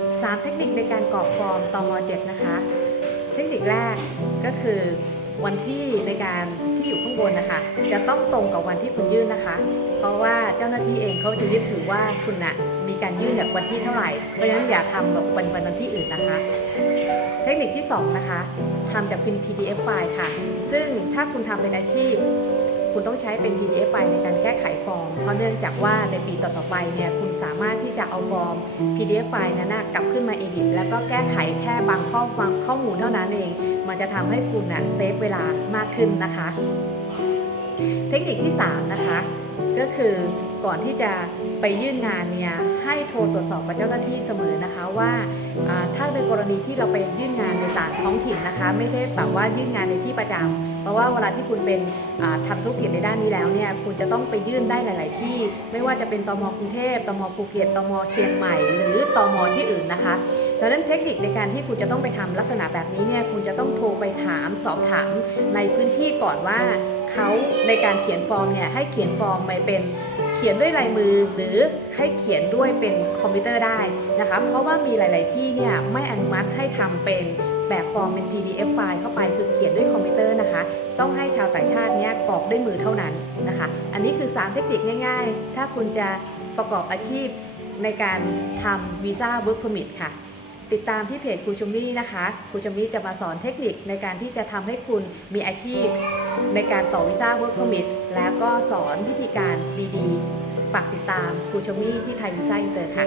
3 เทคนิคในการกรอกฟอร์มตม7นะคะ เทคนิคแรกก็คือวันที่ในการที่อยู่ข้างบนนะคะ จะต้องตรงกับวันที่คุณยื่นนะคะ เพราะว่าเจ้าหน้าที่เองเขาจะยึดถือว่าคุณนะมีการยื่นแบบวันที่เท่าไหร่เพราะฉะนั้นอย่าทำแบบวันวันนั้นที่อื่นนะคะ เทคนิคที่ 2 นะคะทำจากเป็น PDF ไฟล์ค่ะ ซึ่งถ้าคุณทำเป็นอาชีพ คุณต้องใช้เป็น PDF ไฟล์ในการแก้ไขฟอร์ม เพราะเนื่องจากว่าในปีต่อๆไปเนี่ยคุณสามารถที่จะเอาฟอร์ม PDF ไฟล์นั้นนะกลับขึ้นมา edit แล้วก็แก้ไขแค่บางข้อบางข้อมูลเท่านั้นเอง มันจะทำให้คุณนะเซฟเวลามากขึ้นนะคะ เทคนิคที่ 3 นะคะ ก็คือก่อนที่จะไปยื่นงานเนี่ยให้โทรตรวจสอบกับเจ้าหน้าที่เสมอนะคะว่าถ้า กรณีที่เราไปยื่นงานในต่างท้องถิ่นนะคะ ไม่ใช่แบบว่ายื่นงานในที่ประจำเพราะว่าเวลาที่คุณเป็นทำธุรกิจในด้านนี้แล้วเนี่ยคุณจะต้องไปยื่นได้หลาย ๆ ที่ ไม่ว่าจะเป็นตมกรุงเทพตมภูเก็ตตมเชียงใหม่ หรือตมที่อื่นนะคะ ดังนั้นเทคนิคในการที่คุณจะต้องไปทำลักษณะแบบนี้เนี่ยคุณจะต้องโทรไปถามสอบถามในพื้นที่ก่อนว่าเขาในการเขียนฟอร์มเนี่ยให้เขียนฟอร์มไปเป็นเขียนด้วยลายมือหรือให้เขียนด้วยเป็นคอมพิวเตอร์ได้นะคะเพราะว่ามีหลาย ๆ ที่เนี่ยไม่อนุมัติให้ทำเป็นแบบฟอร์มเป็น PDF ไฟล์เข้าไปคือเขียนด้วยคอมพิวเตอร์นะคะ ต้องให้ชาวต่างชาติเนี่ยกรอกด้วยมือเท่านั้นนะคะ อันนี้คือ 3 เทคนิคง่าย ๆ ถ้าคุณจะประกอบอาชีพในการทำวีซ่า Work Permit ค่ะ ติดตามที่เพจครูชมมี่นะคะครูชมมี่จะมาสอนเทคนิคในการที่จะทำให้คุณมีอาชีพ ในการต่อวีซ่าเวิร์กพอมิตแล้วก็สอนวิธีการดีๆ ฝากติดตามครูชมมี่ที่ไทยวีซ่าอินเตอร์ค่ะ